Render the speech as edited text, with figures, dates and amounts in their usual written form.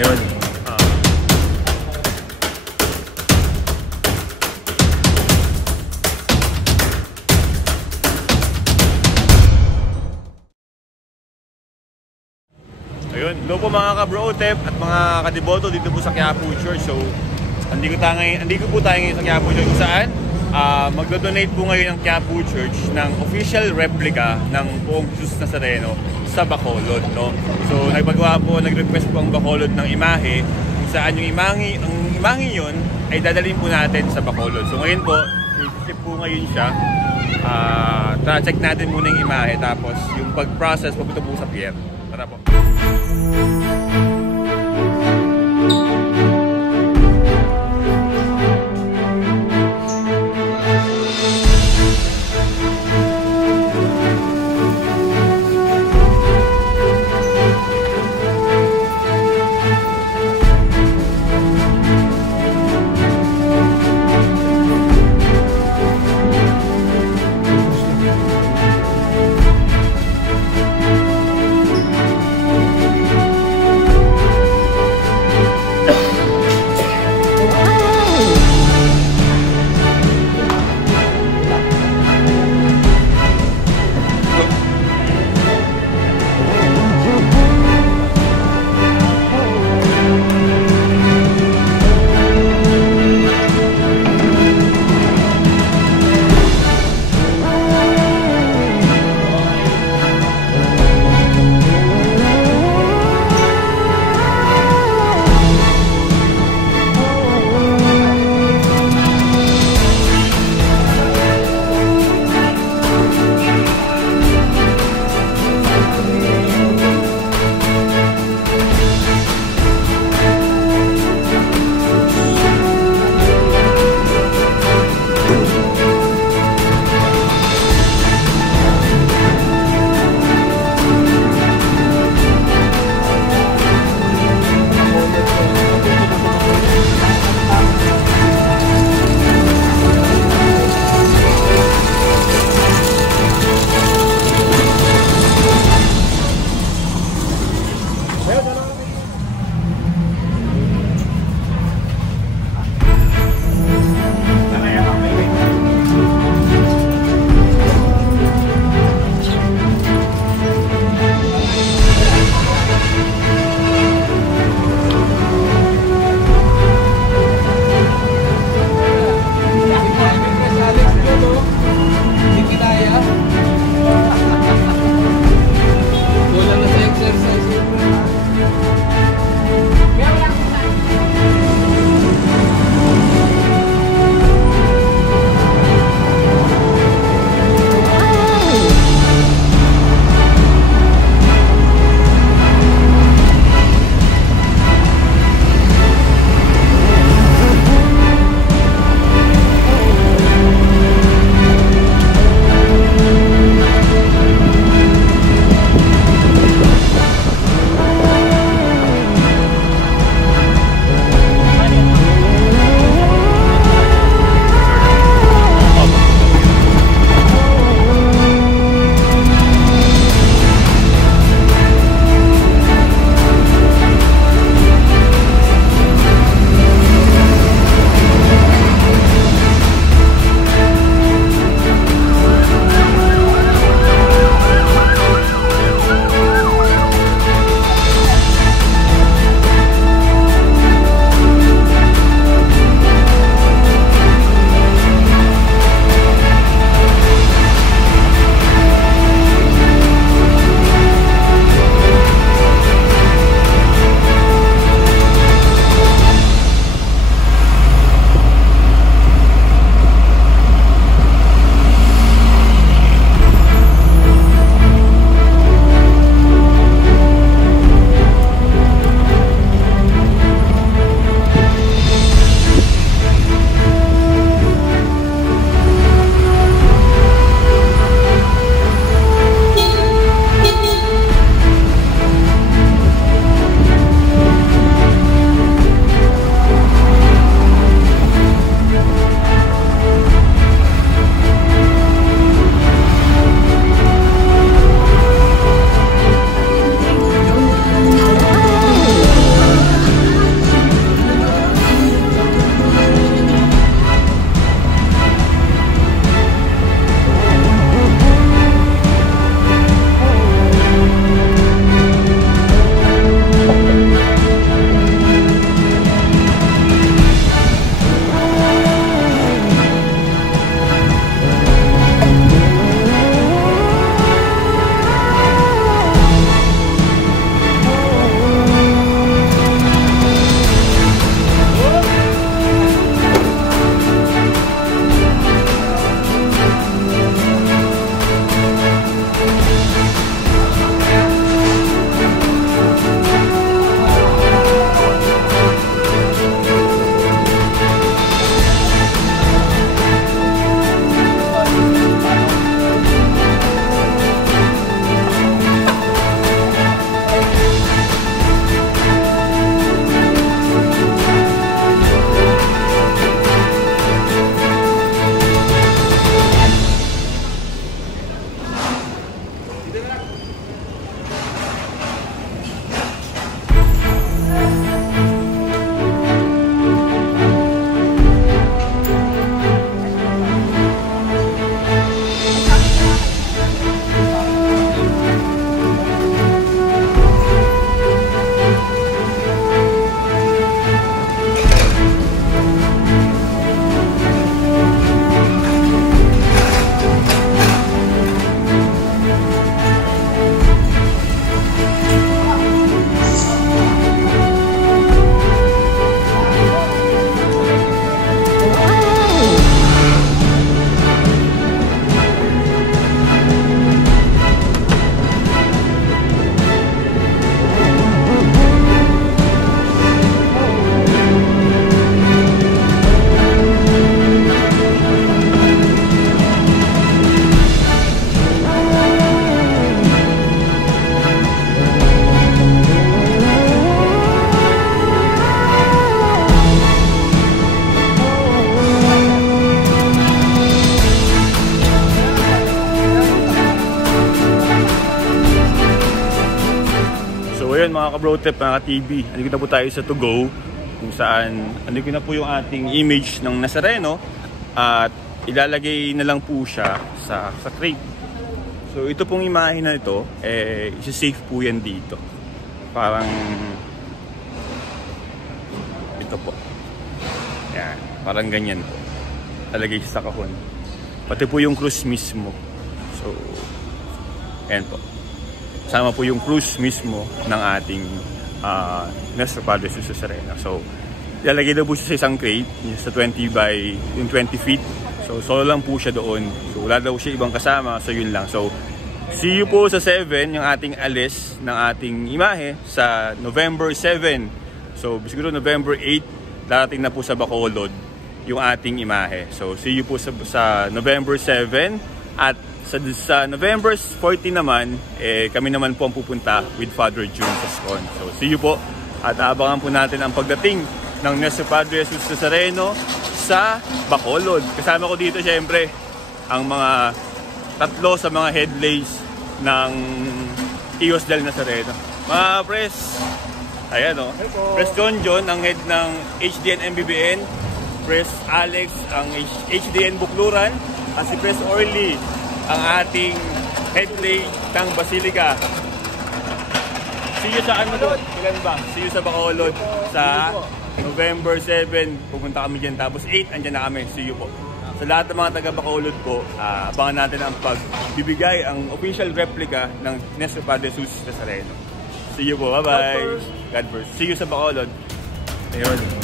Yun. Ayun, hello po mga ka-bro-tep at mga kadiboto dito po sa Quiapo Church. So, andito po tayo ngayon sa Quiapo Church kung saan magdo-donate po ngayon ang Quiapo Church ng official replica ng Poong Jesus Nazareno sa Bacolod, no? So, nag-request po ang Bacolod ng imahe kung saan yung imahe yun ay dadalhin po natin sa Bacolod. So, ngayon po, i-ship po ngayon siya. Check natin muna yung imahe tapos yung pag-process papunta po sa pier. Tara po. ka-Brotep, mga ka-TV, andito na po tayo sa To Go, kung saan andito na po yung ating image ng Nazareno at ilalagay na lang po siya sa crate. So ito pong imahe na ito, isa-safe po yan dito. Parang ito po. Yan, parang ganyan po. Lalagay siya sa kahon. Pati po yung cruise mismo. So, ayan po. Sama po yung cruise mismo ng ating Nuestro Padre Jesus Nazareno. So, ilalagay daw po siya sa isang crate, sa 20 by yung 20 feet. So, solo lang po siya doon. So, wala daw siya ibang kasama. So, yun lang. So, see you po sa 7, yung ating alis ng ating imahe sa November 7. So, siguro November 8, darating na po sa Bacolod yung ating imahe. So, see you po sa November 7 at sa November 14 naman, kami naman po ang pupunta with Father June sa SCON. So, see you po. At abangan po natin ang pagdating ng Nuestro Padre Jesus Nazareno sa Bacolod. Kasama ko dito, syempre, ang mga tatlo sa mga headlays ng Ios del Nazareno. Mga pres, ayan o. Pres John, ang head ng HDN MBBN. Pres Alex, ang HDN Bukluran. At si Pres Orly, ang ating headlay ng Basilica. See you sa ano po? Ilan ba? See you sa Bacolod sa November 7. Pupunta kami dyan. Tapos 8, andyan na kami. See you po. Sa lahat ng mga taga Bacolod po, abangan natin ang pagbibigay, ang official replica ng Nuestro Padre Jesus Nazareno. See you po. Bye-bye. God bless. See you sa Bacolod. Ayun.